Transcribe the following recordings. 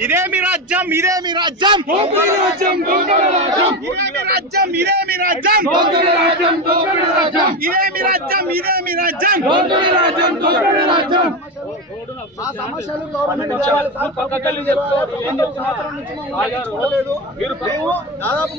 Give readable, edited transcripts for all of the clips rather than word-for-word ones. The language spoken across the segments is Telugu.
ఇదేమి రాజ్యం ఇదేమి రాజ్యం ఇదేమి రాజ్యం ఇదేమి రాజ్యం ఇదేమి రాజ్యం ఇదేమి రాజ్యం సమస్యలు గవర్నమెంట్ దాదాపు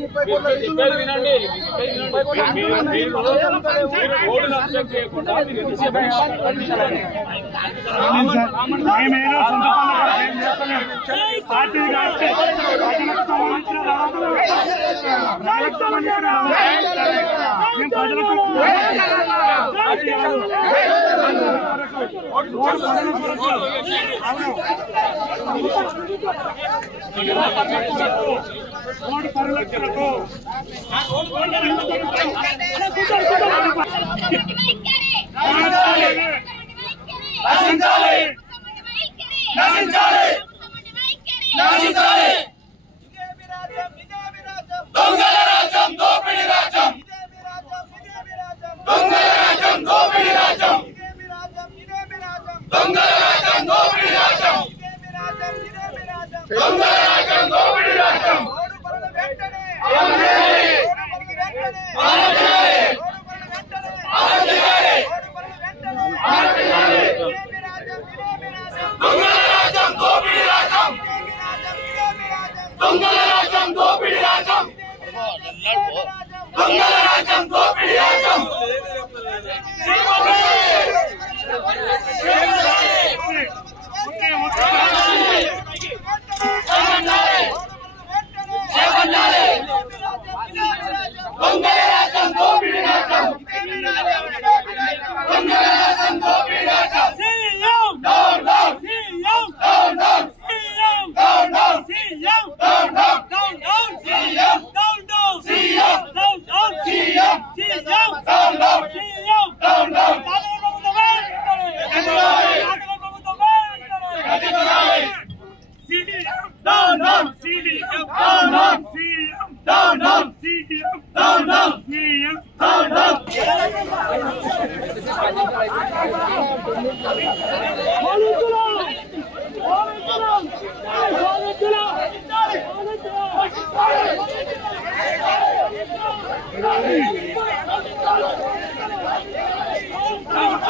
30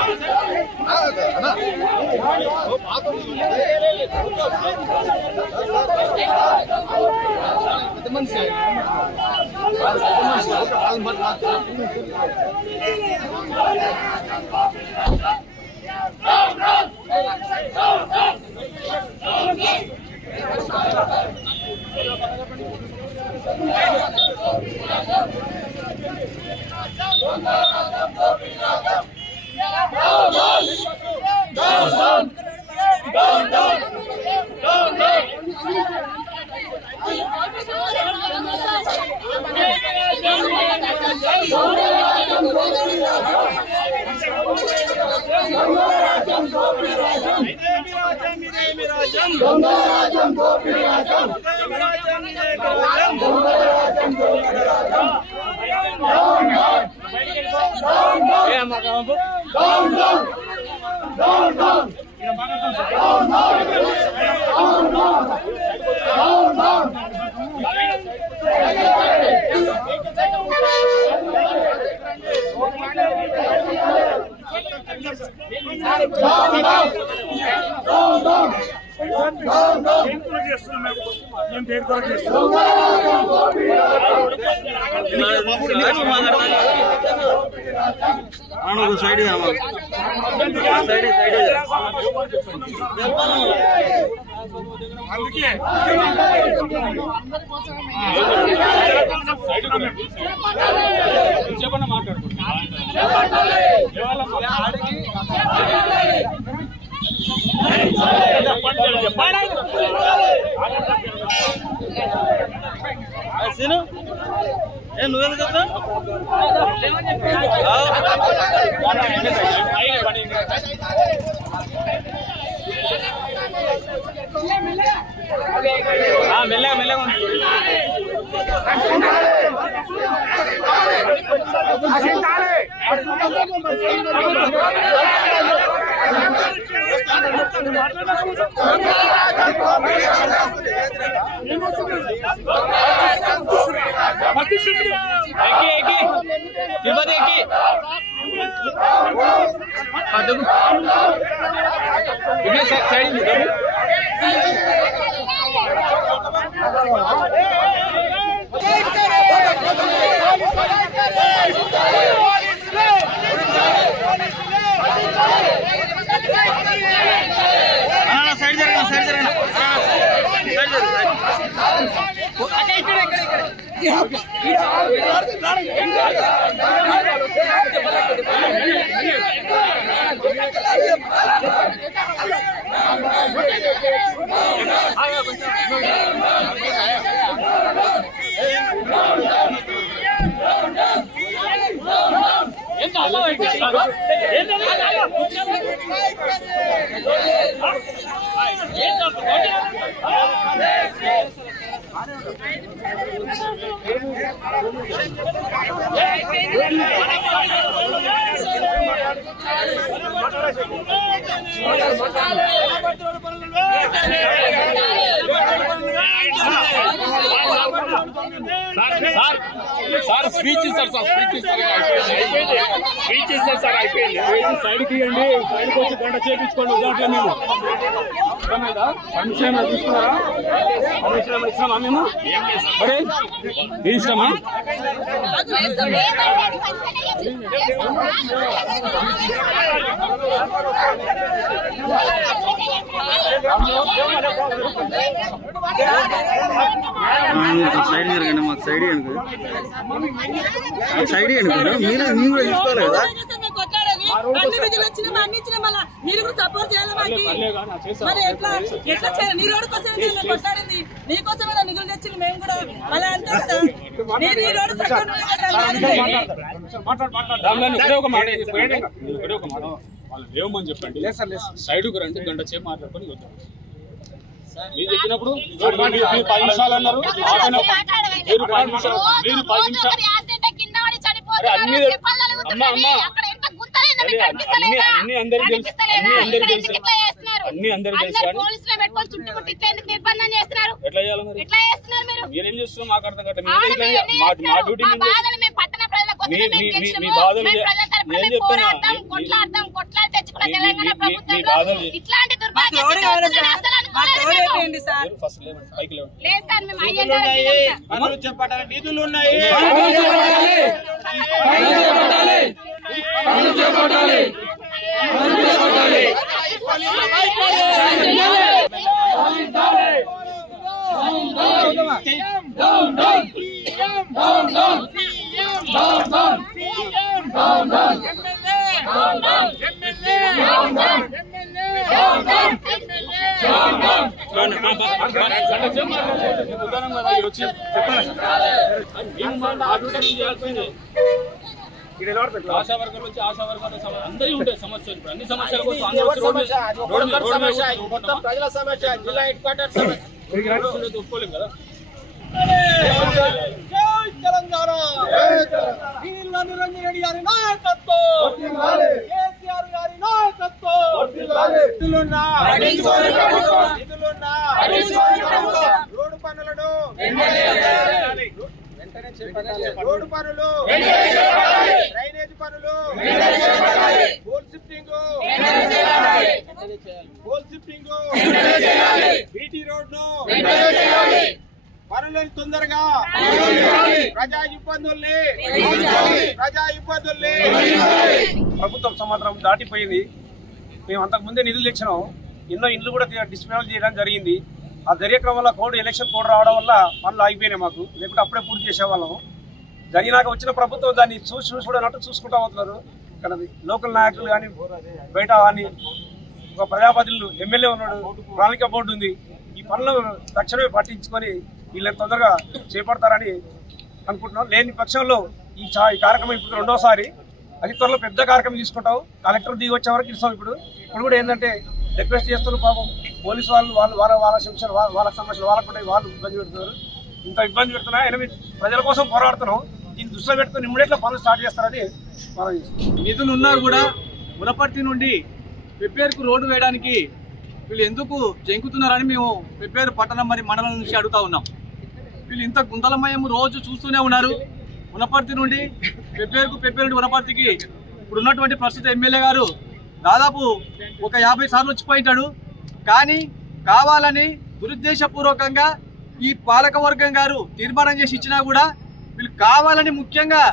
సైడ్ నువ్వేందుకు చెప్తా మెల్లగా మెల్లగా తిరుపతి ఎక్కి సైడ్ సార్ స్పీచ్ ఇస్తారు సార్ స్పీచ్ ఇస్తారు సార్ అయిపోయింది సైడ్కి ఇవ్వండి సైడ్కి వచ్చి గంట చేయించుకోండి దాంట్లో మేము పర్మిషన్ తీసుకున్నారా పర్మిషన్ ఇచ్చినామా మేము మరి ఇస్తామా సైడ్ జరగండి మాకు సైడ్ సైడ్ అనుకుంటా మీరు కూడా తీసుకోవాలి కదా మీరు కూడా సపోర్ట్ చేయాలి మరి ఎట్లా ఎట్లా చేయాలి నీ రోడ్డు కోసం కొట్లాడింది నీకోసమే నిధులు తెచ్చింది మేము కూడా అలా అంతే కదా మీరు ఈ రోడ్డు వాళ్ళు లేవమని చెప్పండి సైడ్కు రండి గంట సేపు మాట్లాడుకొని వద్దాం మీరు చెప్పినప్పుడు 10 నిమిషాలు అన్నారు మీరు 10 నిమిషాలు అన్ని అందరికి తెలుసు ఎట్లా చేయాలి మీరేం చేస్తున్నారు మాకు అర్థం కాదు మా డ్యూటీ మీ బాధలు కొట్లాడి తెచ్చుకున్న తెలంగాణ ప్రభుత్వంలో ఇట్లాంటి దుర్భాగ్య లేదు సార్. మేము నిధులు ఉన్నాయి. ఆశా వర్గాల నుంచి ఆశా వర్గాల అందరూ ఉంటాయి సమస్యలు. ఇప్పుడు అన్ని సమస్యల కోసం ప్రజల సమస్య, జిల్లా హెడ్ క్వార్టర్ సమస్య ఒప్పుకోలేం కదా. తెలంగాణ నిరంజన్ రెడ్డి గారి నాయకత్వం, కేసీఆర్ గారి నాయకత్వం, నిధులున్నా రోడ్డు పనులను రోడ్డు పనులు, డ్రైనేజ్ పనులు, పోల్ షిఫ్టింగ్, బీటీ రోడ్ను పనులను తొందరగా ప్రజా ఇబ్బందుల్ని ప్రభుత్వం సంవత్సరం దాటిపోయింది. మేము అంతకుముందే నిధులు తెచ్చినాం. ఎన్నో ఇండ్లు కూడా డిస్మాంటిల్ చేయడం జరిగింది. ఆ జరిగే క్రమంలో ఎలక్షన్ కోడ్ రావడం వల్ల పనులు ఆగిపోయినాయి మాకు. లేకుంటే అప్పుడే పూర్తి చేసేవాళ్ళము. జరిగినాక వచ్చిన ప్రభుత్వం దాన్ని చూడనట్టు చూసుకుంటూ అవుతున్నారు. ఇక్కడ లోకల్ నాయకులు కానీ బయట కానీ ఒక ప్రజాప్రతినిధులు ఎమ్మెల్యే ఉన్నాడు, ప్రణాళిక బోర్డు ఉంది. ఈ పనులు తక్షణమే పట్టించుకొని వీళ్ళని తొందరగా చేపడతారని అనుకుంటున్నాం. లేని పక్షంలో ఈ కార్యక్రమం ఇప్పుడు రెండోసారి అతి త్వరలో పెద్ద కార్యక్రమం తీసుకుంటాం. కలెక్టర్ దిగి వచ్చే వరకు ఇస్తాం. ఇప్పుడు కూడా ఏంటంటే రిక్వెస్ట్ చేస్తున్నారు. పాపం పోలీసు వాళ్ళ సమస్యలు వాళ్ళకి సమస్యలు వాళ్ళకుంటే వాళ్ళు ఇబ్బంది పెడుతున్నారు. ఇంత ఇబ్బంది పెడుతున్నా ప్రజల కోసం పోరాడుతున్నాం. దీన్ని దృష్టిలో పెట్టుకుని ఇమ్మీడియట్గా పనులు స్టార్ట్ చేస్తారని మనం నిధులు ఉన్నా కూడా మునపర్తి నుండి పెప్పేరుకు రోడ్డు వేయడానికి వీళ్ళు ఎందుకు జంకుతున్నారని మేము పెప్పేరు పట్టణం మరి మండలం నుంచి అడుగుతా ఉన్నాం. వీళ్ళు ఇంత గుంతలమయం రోజు చూస్తూనే ఉన్నారు. మునపర్తి నుండి పెప్పేరు నుండి మునపర్తికి ఇప్పుడు ఉన్నటువంటి ప్రస్తుత ఎమ్మెల్యే గారు దాదాపు ఒక 50 సార్లు వచ్చిపోయింటాడు. కానీ కావాలని దురుద్దేశపూర్వకంగా ఈ పాలకవర్గం గారు తీర్మానం చేసి ఇచ్చినా కూడా వీళ్ళు కావాలని ముఖ్యంగా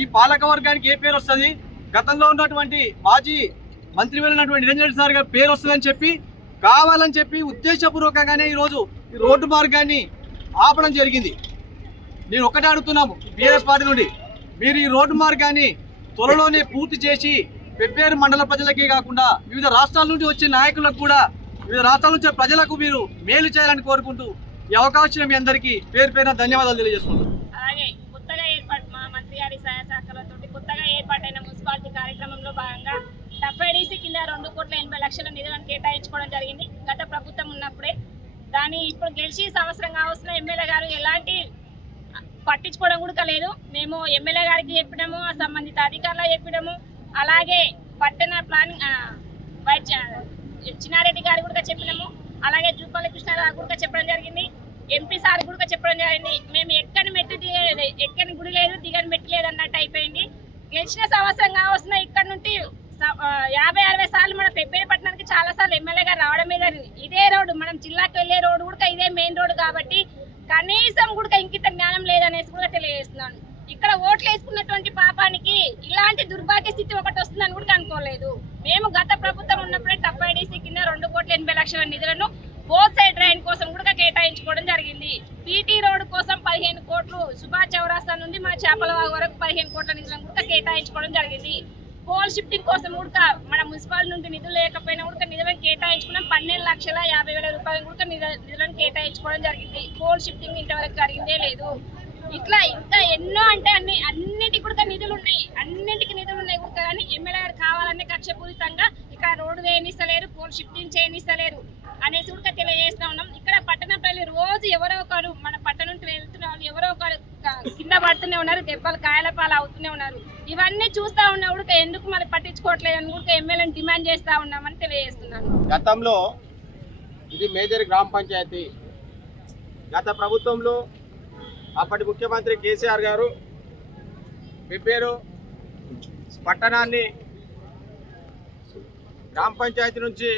ఈ పాలకవర్గానికి ఏ పేరు వస్తుంది, గతంలో ఉన్నటువంటి మాజీ మంత్రి వెళ్ళినటువంటి నిరంజన్ రెడ్డి సార్ గారి పేరు వస్తుందని చెప్పి కావాలని చెప్పి ఉద్దేశపూర్వకంగానే ఈరోజు ఈ రోడ్డు మార్గాన్ని ఆపడం జరిగింది. నేను ఒకటే అడుగుతున్నాము బీఆర్ఎస్ పార్టీ నుండి, మీరు ఈ రోడ్డు మార్గాన్ని త్వరలోనే పూర్తి చేసి పెప్పేరు మండల ప్రజలకే కాకుండా వివిధ రాష్ట్రాల నుండి వచ్చే నాయకులకు కూడా వివిధ రాష్ట్రాల నుంచి ప్రజలకు మీరు మేలు చేయాలని కోరుకుంటూ ఈ అవకాశం మీ అందరికీ పేరు పేరున ధన్యవాదాలు తెలియజేస్తున్నాను. అలాగే కొత్తగా ఏర్పాటు మా మంత్రి గారి సహాయ సహకారాలతో కొత్తగా ఏర్పాటైన మున్సిపాలిటీ కార్యక్రమంలో భాగంగా టఫ్ఐడిసి కింద 2,80,00,000 నిధులను కేటాయించుకోవడం జరిగింది గత ప్రభుత్వం ఉన్నప్పుడే. దాన్ని ఇప్పుడు గెలిచి సంవత్సరం కావస్తున్న ఎమ్మెల్యే గారు ఎలాంటి పట్టించుకోవడం కూడా లేదు. మేము ఎమ్మెల్యే గారికి చెప్పినాము, సంబంధిత అధికారులకు చెప్పినాము, అలాగే పట్టణ ప్లానింగ్ చిన్నారెడ్డి గారి కూడా చెప్పినాము, అలాగే జూపల్లి కృష్ణారావు కూడా చెప్పడం జరిగింది, ఎంపీ సార్ కూడా చెప్పడం జరిగింది. మేము ఎక్కని గుడి లేదు, దిగని మెట్టు లేదు అన్నట్టు అయిపోయింది. గెలిచిన సంవత్సరంగా వస్తున్న ఇక్కడ నుండి 50-60 సార్లు మన పెప్పేరు పట్టణానికి చాలా సార్లు ఎమ్మెల్యే గారు రావడం మీద ఇదే రోడ్డు మనం జిల్లాకు వెళ్లే రోడ్డు కూడా ఇదే మెయిన్ రోడ్డు కాబట్టి కనీసం కూడా ఇంకిత జ్ఞానం లేదనేసి కూడా తెలియజేస్తున్నాను. ఇక్కడ ఓట్లు వేసుకున్నటువంటి పాపానికి ఇలాంటి దుర్భాగ్య స్థితి ఒకటి వస్తుందని కూడా అనుకోలేదు. మేము గత ప్రభుత్వం ఉన్నప్పుడే టఫ్ఐడిసి కింద 2,80,00,000 నిధులను బోత్ సైడ్ డ్రైన్ కోసం కూడా కేటాయించుకోవడం జరిగింది. పీటీ రోడ్ కోసం 15 కోట్లు, సుభాష్ చౌరాస్తా నుండి మా చేపలవాగు వరకు 15 కోట్ల నిధులను కూడా కేటాయించుకోవడం జరిగింది. పోల్ షిఫ్టింగ్ కోసం కూడా మన మున్సిపాలిటీ నుండి నిధులు లేకపోయినా కూడా నిధులను కేటాయించుకున్నాం. 12,50,000 రూపాయలు కూడా నిధులను కేటాయించుకోవడం జరిగింది. పోల్ షిఫ్టింగ్ ఇంతవరకు జరిగిందే లేదు. ఇట్లా ఇంకా ఎన్నో అంటే అన్నిటికి కూడా నిధులు ఉన్నాయి, అన్నింటికి నిధులు ఉన్నాయి కూడా కానీ ఎమ్మెల్యే గారు కావాలనే కక్షపూరితంగా ఇక్కడ రోడ్డు వేయనిస్తలేరు, పోల్ షిఫ్టింగ్ చేయనిస్తలేరు అనేసి కూడా తెలియజేస్తా ఉన్నాం. ఇక్కడ పట్టణం ప్రజలు రోజు ఎవరో ఒకరు మన పట్టణం నుంచి వెళ్తున్న వాళ్ళు ఎవరో ఒకరు కింద పడుతూనే ఉన్నారు, దెబ్బలు కాయల పాలు అవుతూనే ఉన్నారు. ఇవన్నీ చూస్తా ఉన్నా కూడా ఎందుకు మరి పట్టించుకోవట్లేదని కూడా ఎమ్మెల్యేని డిమాండ్ చేస్తా ఉన్నామని తెలియజేస్తున్నాను. గతంలో ఇది మేజర్ గ్రామ పంచాయతీ. గత ప్రభుత్వంలో అప్పటి ముఖ్యమంత్రి కేసీఆర్ గారు పెప్పేరు పట్టణాన్ని గ్రామ పంచాయతీ నుంచి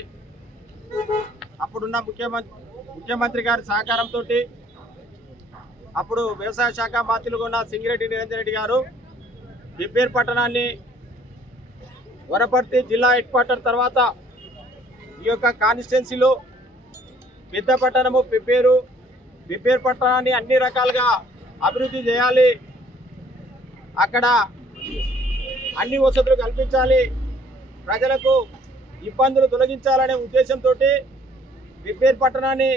అప్పుడున్న ముఖ్యమంత్రి గారి సహకారంతో అప్పుడు వ్యవసాయ శాఖ మంత్రులుగా ఉన్న సింగిరెడ్డి నిరంజన్ రెడ్డి గారు పెబ్బేరు పట్టణాన్ని వనపర్తి జిల్లా హెడ్ క్వార్టర్ తర్వాత ఈ యొక్క కాన్స్టిట్యున్సీలో పెద్ద పట్టణము పెబ్బేరు పట్టణాన్ని అన్ని రకాలుగా అభివృద్ధి చేయాలి, అక్కడ అన్ని వసతులు కల్పించాలి, ప్రజలకు ఇబ్బందులు తొలగించాలనే ఉద్దేశంతో పెబ్బేరు పట్టణాన్ని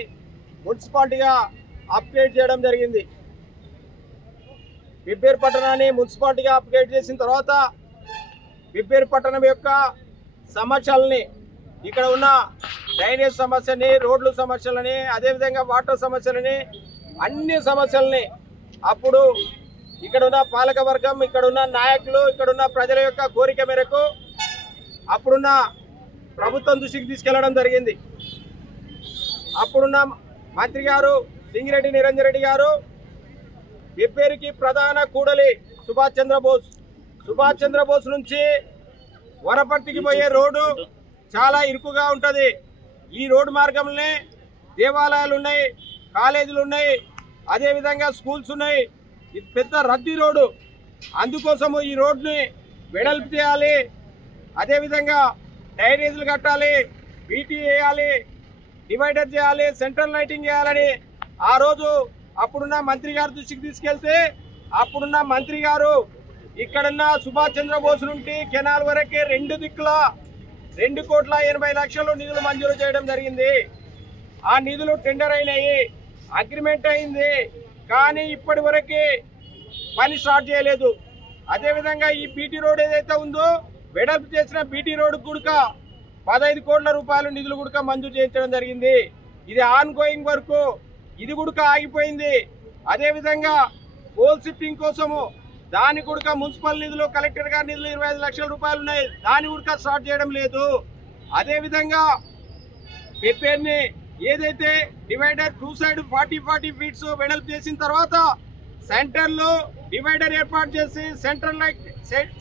మున్సిపాలిటీగా అప్గ్రేడ్ చేయడం జరిగింది. పెబ్బేరు పట్టణాన్ని మున్సిపాలిటీగా అప్గ్రేడ్ చేసిన తర్వాత పెబ్బేరు పట్టణం యొక్క సమస్యల్ని, ఇక్కడ ఉన్న డ్రైనేజ్ సమస్యని, రోడ్ల సమస్యలని, అదేవిధంగా వాటర్ సమస్యలని, అన్ని సమస్యల్ని అప్పుడు ఇక్కడున్న పాలకవర్గం, ఇక్కడున్న నాయకులు, ఇక్కడున్న ప్రజల యొక్క కోరిక మేరకు అప్పుడున్న ప్రభుత్వం దృష్టికి తీసుకెళ్లడం జరిగింది. అప్పుడున్న మంత్రి గారు సింగిరెడ్డి నిరంజన్ రెడ్డి గారు పెబ్బేరుకి ప్రధాన కూడలి సుభాష్ చంద్రబోస్ నుంచి వనపర్తికి పోయే రోడ్డు చాలా ఇరుకుగా ఉంటుంది. ఈ రోడ్డు మార్గంలోనే దేవాలయాలు ఉన్నాయి, కాలేజీలు ఉన్నాయి, అదేవిధంగా స్కూల్స్ ఉన్నాయి. ఇది పెద్ద రద్దీ రోడ్డు. అందుకోసము ఈ రోడ్డుని వెడల్పు చేయాలి, అదేవిధంగా డ్రైనేజీలు కట్టాలి, బీటీ వేయాలి, డివైడర్ చేయాలి, సెంట్రల్ లైటింగ్ చేయాలని ఆ రోజు అప్పుడున్న మంత్రి గారి దృష్టికి తీసుకెళ్తే అప్పుడున్న మంత్రి గారు ఇక్కడున్న సుభాష్ చంద్రబోస్ నుండి కెనాల్ వరకే 2 దిక్కుల 2,80,00,000 నిధులు మంజూరు చేయడం జరిగింది. ఆ నిధులు టెండర్ అయినాయి, అగ్రిమెంట్ అయింది, కానీ ఇప్పటి వరకే పని స్టార్ట్ చేయలేదు. అదేవిధంగా ఈ బీటీ రోడ్ ఏదైతే ఉందో వెడల్పు చేసిన బీటీ రోడ్డు కూడా 15 కోట్ల రూపాయలు నిధులు కూడా మంజూరు చేయించడం జరిగింది. ఇది ఆన్ గోయింగ్ వరకు, ఇది కూడా ఆగిపోయింది. అదేవిధంగా పోల్ షిఫ్టింగ్ కోసము దాని కూడా మున్సిపల్ నిధులు, కలెక్టర్ గారి నిధులు 25 లక్షల రూపాయలు ఉన్నాయి, దాన్ని కూడా స్టార్ట్ చేయడం లేదు. అదేవిధంగా పెబ్బేరుని ఏదైతే డివైడర్ 2 సైడ్ 40 ఫీట్స్ వెడల్పు చేసిన తర్వాత సెంటర్లో డివైడర్ ఏర్పాటు చేసి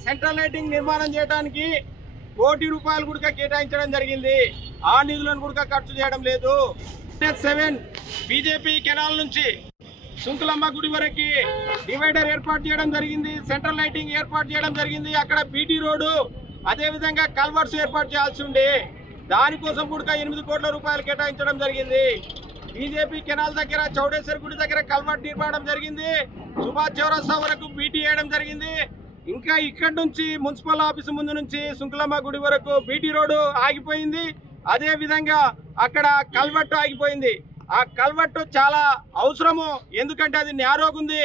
సెంట్రల్ లైటింగ్ నిర్మాణం చేయడానికి 1 కోటి రూపాయలు కూడా కేటాయించడం జరిగింది. ఆ నిధులను కూడా ఖర్చు చేయడం లేదు. 7 బీజేపీ కెనాల్ నుంచి సుంకులమ్మ గుడి వరకు డివైడర్ ఏర్పాటు చేయడం జరిగింది, సెంట్రల్ లైటింగ్ ఏర్పాటు చేయడం జరిగింది. అక్కడ బీటీ రోడ్డు, అదేవిధంగా కల్వర్ట్స్ ఏర్పాటు చేయాల్సి ఉండే, దానికోసం కూడా 8 కోట్ల రూపాయలు కేటాయించడం జరిగింది. బీజేపీ కెనాల్ దగ్గర చౌడేశ్వర్ గుడి దగ్గర కల్వర్ట్ నిర్మాణం జరిగింది, సుభాష్ చౌరస్తా వరకు బీటీ వేయడం జరిగింది. ఇంకా ఇక్కడ నుంచి మున్సిపల్ ఆఫీసు ముందు నుంచి సుంకులమ్మ గుడి వరకు బీటీ రోడ్డు ఆగిపోయింది. అదే విధంగా అక్కడ కల్వర్ట్ ఆగిపోయింది. ఆ కల్వర్ట్ చాలా అవసరము, ఎందుకంటే అది నేరోగుంది.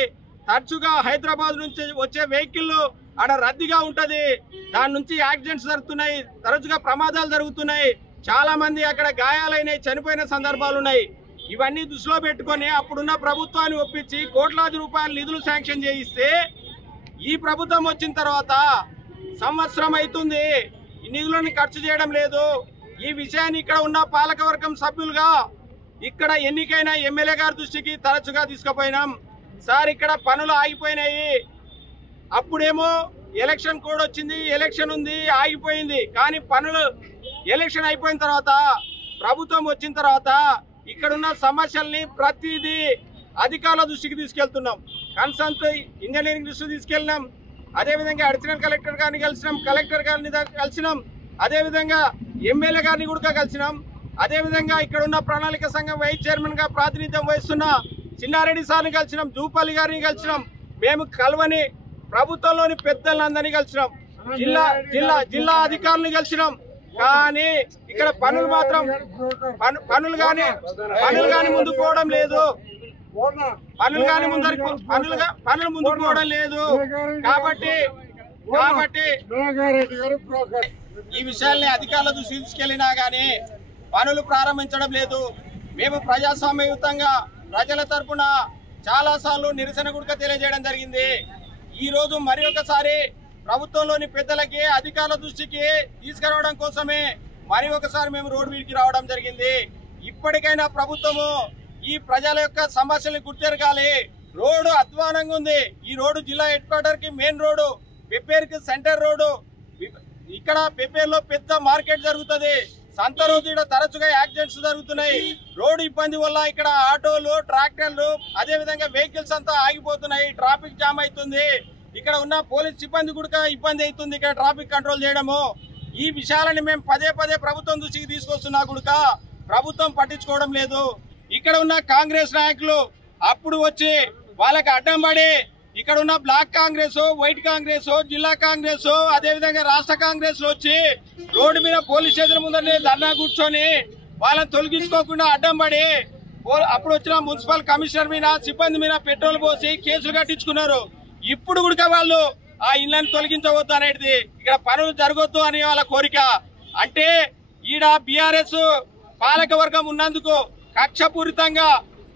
తరచుగా హైదరాబాద్ నుంచి వచ్చే వెహికల్ ఆడ రద్దీగా ఉంటది, దాని నుంచి యాక్సిడెంట్స్ జరుగుతున్నాయి, తరచుగా ప్రమాదాలు జరుగుతున్నాయి, చాలా మంది అక్కడ గాయాలైనవి, చనిపోయిన సందర్భాలు ఉన్నాయి. ఇవన్నీ దృష్టిలో పెట్టుకొని అప్పుడున్న ప్రభుత్వాన్ని ఒప్పించి కోట్లాది రూపాయల నిధులు శాంక్షన్ చేయిస్తే ఈ ప్రభుత్వం వచ్చిన తర్వాత సంవత్సరం అవుతుంది, ఈ నిధులను ఖర్చు చేయడం లేదు. ఈ విషయాన్ని ఇక్కడ ఉన్న పాలకవర్గం సభ్యులుగా ఇక్కడ ఎన్నికైన ఎమ్మెల్యే గారి దృష్టికి తరచుగా తీసుకుపోయినాం. సార్ ఇక్కడ పనులు ఆగిపోయినాయి, అప్పుడేమో ఎలక్షన్ కోడ్ వచ్చింది, ఎలక్షన్ ఉంది, ఆగిపోయింది. కానీ పనులు ఎలక్షన్ అయిపోయిన తర్వాత ప్రభుత్వం వచ్చిన తర్వాత ఇక్కడున్న సమస్యల్ని ప్రతిదీ అధికారుల దృష్టికి తీసుకెళ్తున్నాం. కన్సర్న్ ఇంజనీరింగ్ దృష్టికి తీసుకెళ్ళినాం, అదేవిధంగా అడిషనల్ కలెక్టర్ గారిని కలిసినాం, కలెక్టర్ గారిని కలిసినాం, అదేవిధంగా ఎమ్మెల్యే గారిని కూడా కలిసినాం. అదేవిధంగా ఇక్కడున్న ప్రణాళిక సంఘం వైస్ చైర్మన్ గా ప్రాతినిధ్యం వహిస్తున్న చిన్నారెడ్డి సార్ని కలిసినాం, జూపల్లి గారిని కలిసినాం. మేము కలవని ప్రభుత్వంలోని పెద్దలందరినీ కలిసినాం, జిల్లా అధికారులను కలిసినాం. కానీ ఇక్కడ పనులు మాత్రం పనులు కానీ ముందుకు పోవడం లేదు, పనులు ముందుకు పోవడం లేదు. కాబట్టి ఈ విషయాల్ని అధికారుల దృష్టికి తీసుకెళ్లినా గానీ పనులు ప్రారంభించడం లేదు. మేము ప్రజాస్వామ్యయుతంగా ప్రజల తరపున చాలా సార్లు నిరసన కూడా తెలియజేయడం జరిగింది. ఈ రోజు మరి ఒకసారి ప్రభుత్వంలోని పెద్దలకి, అధికారుల దృష్టికి తీసుకురావడం కోసమే మరి ఒకసారి మేము రోడ్డు మీదకి రావడం జరిగింది. ఇప్పటికైనా ప్రభుత్వము ఈ ప్రజల యొక్క సమస్యల్ని గుర్తెరగాలి. రోడ్డు అధ్వానంగా ఉంది. ఈ రోడ్డు జిల్లా హెడ్ క్వార్టర్ కి మెయిన్ రోడ్డు, పెప్పేరుకి సెంటర్ రోడ్డు, ఇక్కడ పెప్పేరులో పెద్ద మార్కెట్ జరుగుతుంది. సంత రోజు ఇక్కడ తరచుగా యాక్సిడెంట్స్ జరుగుతున్నాయి. రోడ్డు ఇబ్బంది వల్ల ఇక్కడ ఆటోలు, ట్రాక్టర్లు, అదేవిధంగా వెహికల్స్ అంతా ఆగిపోతున్నాయి. ట్రాఫిక్ జామ్ అవుతుంది. ఇక్కడ ఉన్న పోలీస్ సిబ్బంది కూడా ఇబ్బంది అవుతుంది ఇక్కడ ట్రాఫిక్ కంట్రోల్ చేయడము. ఈ విషయాలని మేము పదే పదే ప్రభుత్వం దృష్టికి తీసుకొస్తున్నా కూడా ప్రభుత్వం పట్టించుకోవడం లేదు. ఇక్కడ ఉన్న కాంగ్రెస్ నాయకులు అప్పుడు వచ్చి వాళ్ళకి అడ్డం పడి ఇక్కడ ఉన్న బ్లాక్ కాంగ్రెస్, వైట్ కాంగ్రెస్, జిల్లా కాంగ్రెస్, అదేవిధంగా రాష్ట్ర కాంగ్రెస్ వచ్చి రోడ్డు మీద పోలీస్ స్టేషన్ ముందరనే ధర్నా కూర్చొని వాళ్ళని తొలగించుకోకుండా అడ్డం పడి అప్పుడు వచ్చిన మున్సిపల్ కమిషనర్ మీద, సిబ్బంది మీద పెట్రోల్ పోసి కేసులు కట్టించుకున్నారు. ఇప్పుడు కూడా వాళ్ళు ఆ ఇళ్లను తొలగించవద్దు అనేది, ఇక్కడ పనులు జరగొద్దు అని వాళ్ళ కోరిక. అంటే ఈడ బీఆర్ఎస్ పాలక వర్గం ఉన్నందుకు కక్షపూరితంగా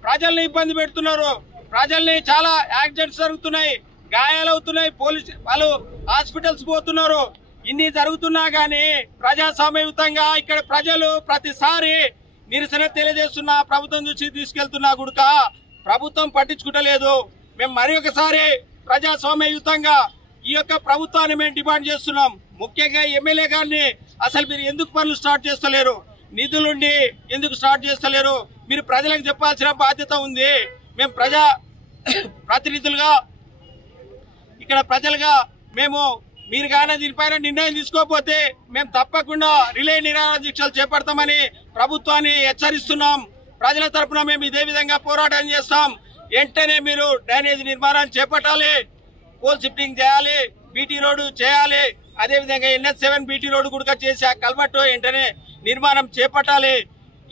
ప్రజల్ని ఇబ్బంది పెడుతున్నారు. ప్రజల్ని చాలా యాక్సిడెంట్స్ జరుగుతున్నాయి, గాయాలవుతున్నాయి, పోలీసు వాళ్ళు హాస్పిటల్స్ పోతున్నారు. ఇన్ని జరుగుతున్నా గానీ ప్రజాస్వామ్యయుతంగా ఇక్కడ ప్రజలు ప్రతిసారి నిరసన తెలియజేస్తున్నా, ప్రభుత్వం దృష్టికి తీసుకెళ్తున్నా కూడా ప్రభుత్వం పట్టించుకుంటలేదు. మేము మరి ఒకసారి ప్రజాస్వామ్యయుతంగా ఈ యొక్క ప్రభుత్వాన్ని మేము డిమాండ్ చేస్తున్నాం. ముఖ్యంగా ఎమ్మెల్యే గారిని అసలు మీరు ఎందుకు పనులు స్టార్ట్ చేస్తలేరు, నిధులుండి ఎందుకు స్టార్ట్ చేస్తలేరు, మీరు ప్రజలకు చెప్పాల్సిన బాధ్యత ఉంది. మేము ప్రజా ప్రతినిధులుగా ఇక్కడ ప్రజలుగా మేము మీరు కానీ దీనిపైన నిర్ణయం తీసుకోకపోతే మేము తప్పకుండా రిలే నిరాహార దీక్షలు చేపడతామని ప్రభుత్వాన్ని హెచ్చరిస్తున్నాం. ప్రజల తరఫున మేము ఇదే విధంగా పోరాటం చేస్తాం. వెంటనే మీరు డ్రైనేజ్ నిర్మాణాన్ని చేపట్టాలి, పోల్ షిఫ్టింగ్ చేయాలి, బీటీ రోడ్డు చేయాలి, అదేవిధంగా NH7 బీటీ రోడ్డు కూడా చేసి ఆ కల్వర్టు వెంటనే నిర్మాణం చేపట్టాలి.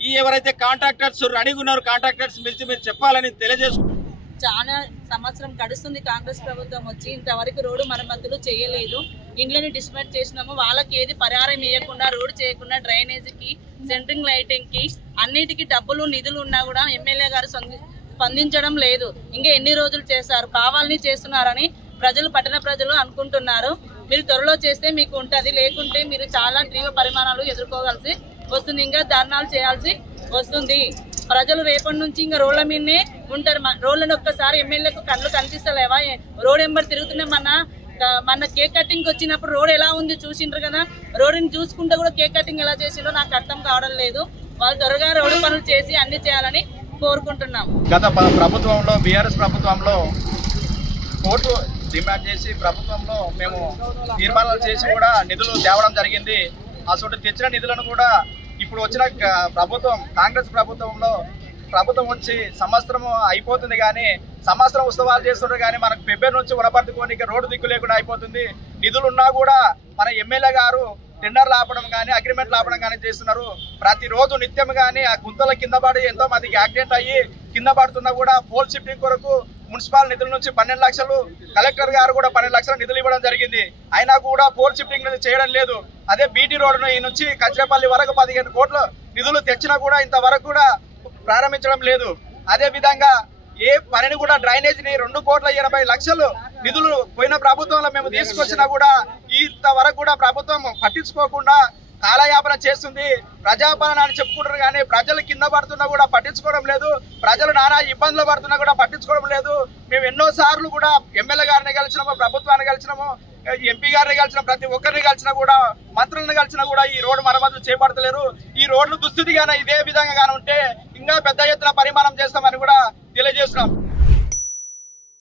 ఈ ఎవరైతే కాంట్రాక్టర్స్ రెడీగా ఉన్నారో కాంట్రాక్టర్స్ పిలిచి మీరు చెప్పాలని తెలియజేసుకుంటున్నాం. చాలా సంవత్సరం గడుస్తుంది కాంగ్రెస్ ప్రభుత్వం వచ్చి, ఇంతవరకు రోడ్డు మరమ్మతులు చేయలేదు. ఇండ్లని డిస్మెంట్ చేసినాము, వాళ్ళకి ఏది పరిహారం ఇవ్వకుండా, రోడ్డు చేయకుండా, డ్రైనేజీకి, సెంట్రింగ్ లైటింగ్ కి అన్నిటికీ డబ్బులు నిధులు ఉన్నా కూడా ఎమ్మెల్యే గారు స్పందించడం లేదు. ఇంకా ఎన్ని రోజులు చేస్తారు, కావాలని చేస్తున్నారని ప్రజలు, పట్టణ ప్రజలు అనుకుంటున్నారు. మీరు త్వరలో చేస్తే మీకు ఉంటది, లేకుంటే మీరు చాలా తీవ్ర పరిమాణాలు ఎదుర్కోవాల్సి వస్తుంది, ఇంకా ధర్నాలు చేయాల్సి వస్తుంది. ప్రజలు రేపటి నుంచి ఇంకా రోడ్ల మీదనే ఉంటారు. రోడ్లను ఒక్కసారి ఎమ్మెల్యేకు కళ్ళు కనిపిస్తలేవా? రోడ్ ఎంబర్ తిరుగుతున్నాం. మన కేక్ కటింగ్ వచ్చినప్పుడు రోడ్ ఎలా ఉంది చూసిండ్రు కదా, రోడ్డుని చూసుకుంటే కూడా కేక్ కటింగ్ ఎలా చేసిందో నాకు అర్థం కావడం లేదు. వాళ్ళు త్వరగా రోడ్డు పనులు చేసి అన్ని చేయాలని కోరుకుంటున్నాం. గత ప్రభుత్వంలో బీఆర్ఎస్ ప్రభుత్వంలో కోర్టు డిమాండ్ చేసి ప్రభుత్వంలో మేము తీర్మానాలు చేసి కూడా నిధులు తేవడం జరిగింది. అసలు తెచ్చిన నిధులను కూడా ఇప్పుడు వచ్చిన ప్రభుత్వం, కాంగ్రెస్ ప్రభుత్వంలో ప్రభుత్వం వచ్చి సంవత్సరం అయిపోతుంది కానీ సంవత్సరం ఉత్సవాలు చేస్తుంటారు కానీ మనకు ఫిబ్రవరి నుంచి ఉడపడుకోనికి రోడ్డు దిక్కు లేకుండా అయిపోతుంది. నిధులున్నా కూడా మన ఎమ్మెల్యే గారు టెండర్లు ఆపడం కానీ అగ్రిమెంట్లు ఆపడం కానీ చేస్తున్నారు. ప్రతిరోజు నిత్యం కానీ ఆ గుంతల కింద పడి ఎంతో మందికి యాక్సిడెంట్ అయ్యి కింద పడుతున్నా కూడా పోల్ షిఫ్టింగ్ కొరకు మున్సిపల్ నిధుల నుంచి 12 లక్షలు, కలెక్టర్ గారు కూడా 12 లక్షల నిధులు ఇవ్వడం జరిగింది. అయినా కూడా పోల్ షిఫ్టింగ్ చేయడం లేదు. అదే బీటీ రోడ్డును ఈ నుంచి కచ్చిరేపల్లి వరకు 15 కోట్ల నిధులు తెచ్చినా కూడా ఇంతవరకు కూడా ప్రారంభించడం లేదు. అదే విధంగా ఏ పనిని కూడా డ్రైనేజీని 2,80,00,000 నిధులు పోయిన ప్రభుత్వంలో మేము తీసుకొచ్చినా కూడా ఇంతవరకు కూడా ప్రభుత్వం పట్టించుకోకుండా కాలయాపన చేస్తుంది. ప్రజాపాలన అని చెప్పుకుంటారు కానీ ప్రజలు కింద పడుతున్నా కూడా పట్టించుకోవడం లేదు. ప్రజలు నానా ఇబ్బందులు పడుతున్నా కూడా పట్టించుకోవడం లేదు. మేము ఎన్నో సార్లు కూడా ఎమ్మెల్యే గారిని కలిసినాము, ప్రభుత్వాన్ని కలిసినాము, ఎంపీ గారిని కలిసిన, ప్రతి ఒక్కరిని కలిసినా కూడా, మంత్రులను కలిసినా కూడా ఈ రోడ్డు మరమ్మతులు చేపడతలేరు. ఈ రోడ్లు దుస్థితిగానే ఇదే విధంగా ఉంటే ఇంకా పెద్ద ఎత్తున పరిమాణం చేస్తామని కూడా తెలియజేస్తున్నాం.